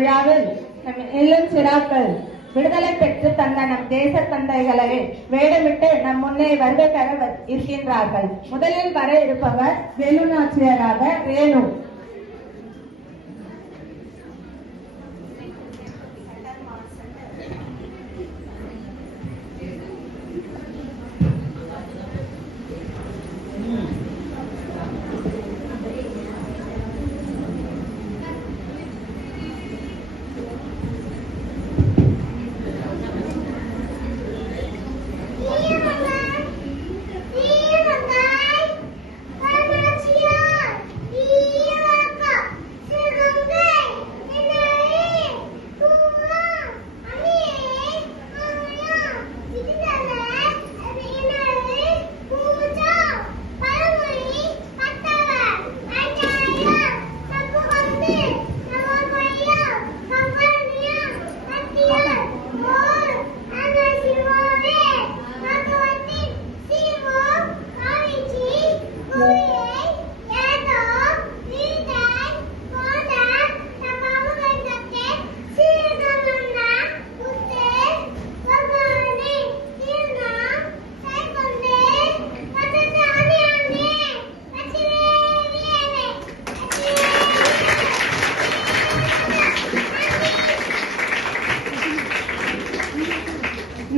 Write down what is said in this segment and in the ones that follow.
விழாவில் இளம் சிறாக்கள் விடுதலை பெற்று தந்த நம் தேச தந்தைகளை வேடமிட்டு நம் முன்னே வருகை தர இருக்கின்றார்கள். முதலில் வர இருப்பவர் வேலுநாச்சியராக ரேணு.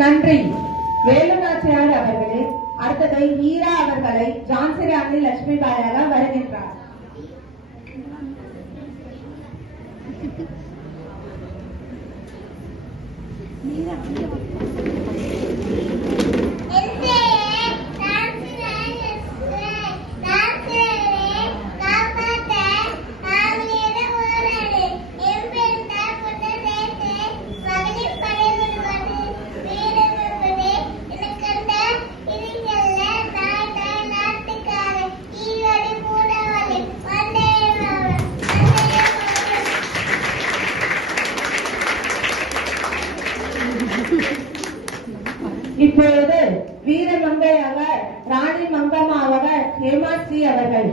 நன்றி வேலுநாச்சியார் அவர்களே. அடுத்தது ஈரா அவர்களை ஜான்சி ராணி லட்சுமி பாயாக வருகின்றார். இப்பொழுது வீரமங்கை அவர் ராணி மங்கம்மா அவர் ஹேமாஸ்ரீ அவர்கள்.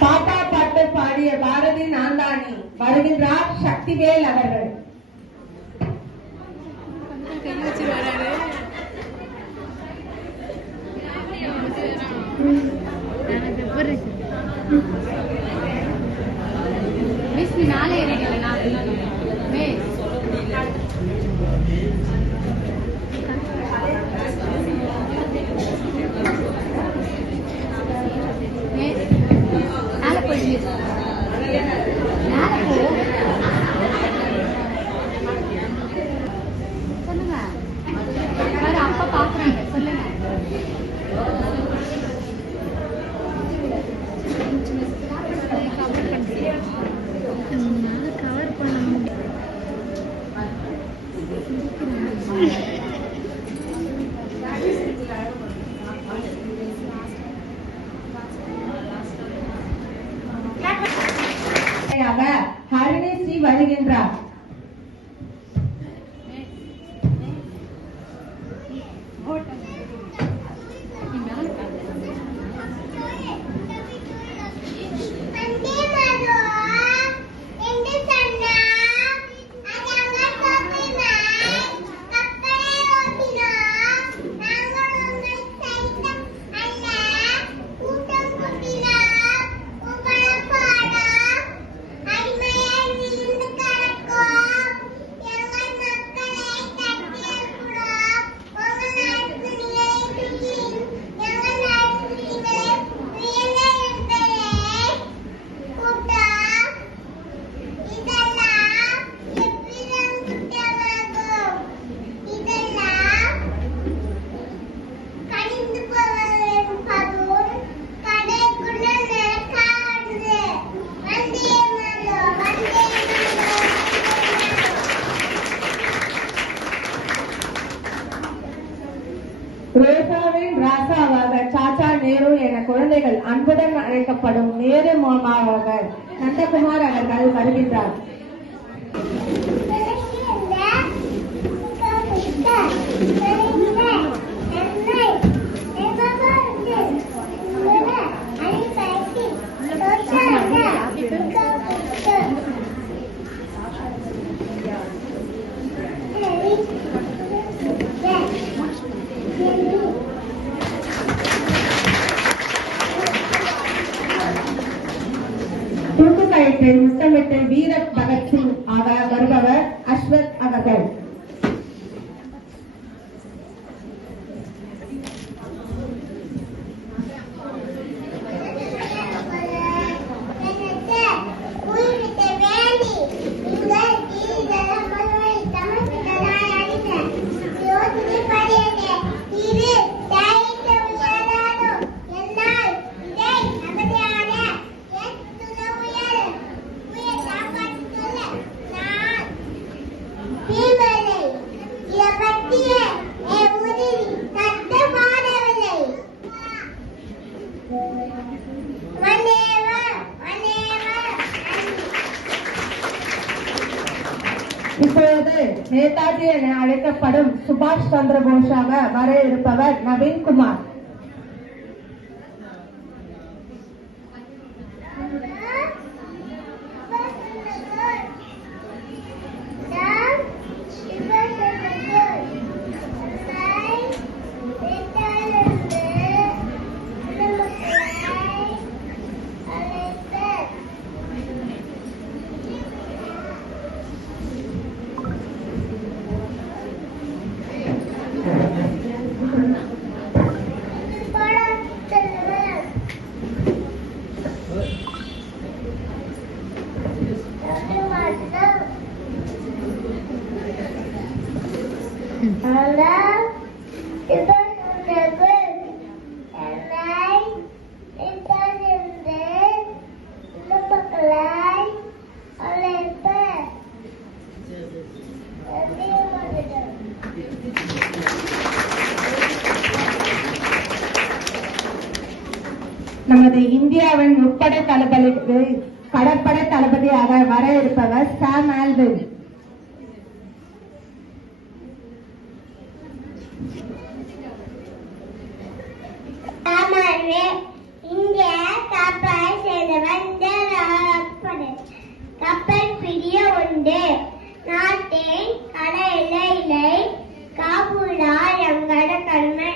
பாப்பா பாட்டு பாடிய பாரதி நாந்தானி வருகின்றார் சக்திவேல் அவர்கள். அப்பா பாக்குறாங்க சொல்லுங்க. கவர் பண்ண ஹரிணி ஸ்ரீ வருகின்றார். I குழந்தைகள் அன்புடன் அழைக்கப்படும் நேரு மாமாவாக நந்தகுமார் அவர்கள் வருகின்றார். தூக்குக்கயிற்றை முத்தமிட்டு வீர பகத்சிங் வருபவர் அஸ்வத் அவர்கள். இப்பொழுது நேதாஜி என அழைக்கப்படும் சுபாஷ் சந்திர போஸாக வர இருப்பவர் நவீன்குமார். நமது இந்தியாவின் முப்படை தளபதி கடற்படை தளபதியாக வர இருப்பவர் சாம் ஆல்வின். இந்திய கப்பல் செய்தவர் கப்பல் பிரிய உண்டு நாட்டின் கடலை காபூலா எங்கட கடமை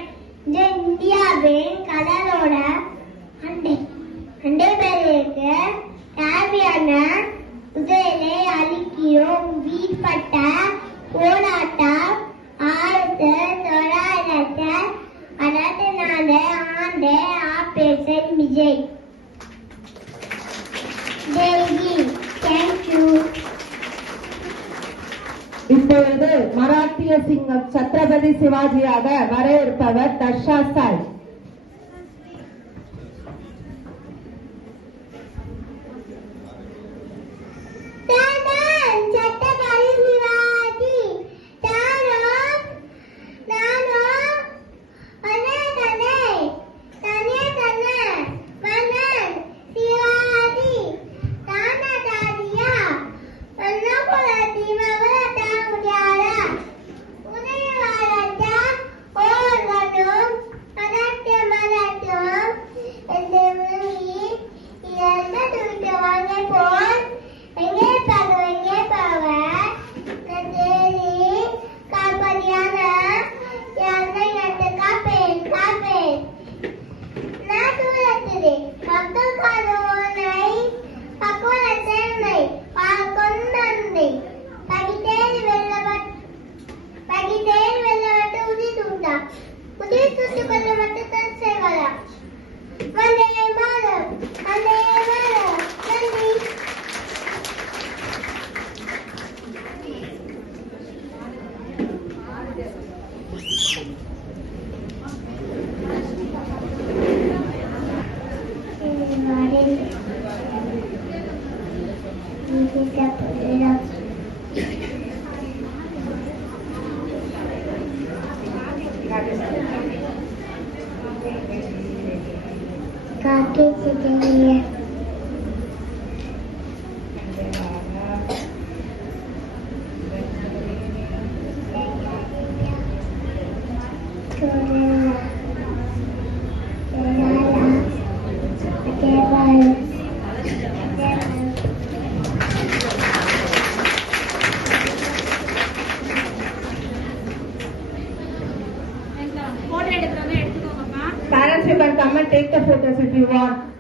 இந்தியாவின் கடலோட அண்டை பேருக்கு தேவையான உதவியை அளிக்கிறோம். வீட்பட்ட போராட்டம் 1964 ஆண்டு ஆபரேஷன் விஜய். டெல்லி. தேங்க்யூ. இப்பொழுது மராட்டிய சிங்கம் சத்ரபதி சிவாஜியாக வர இருப்பவர் தர்ஷா சாய். போட்டோ எடுக்கிறவங்க எடுத்துக்கோங்கப்பா. Parents, you can come and take the photos if you want.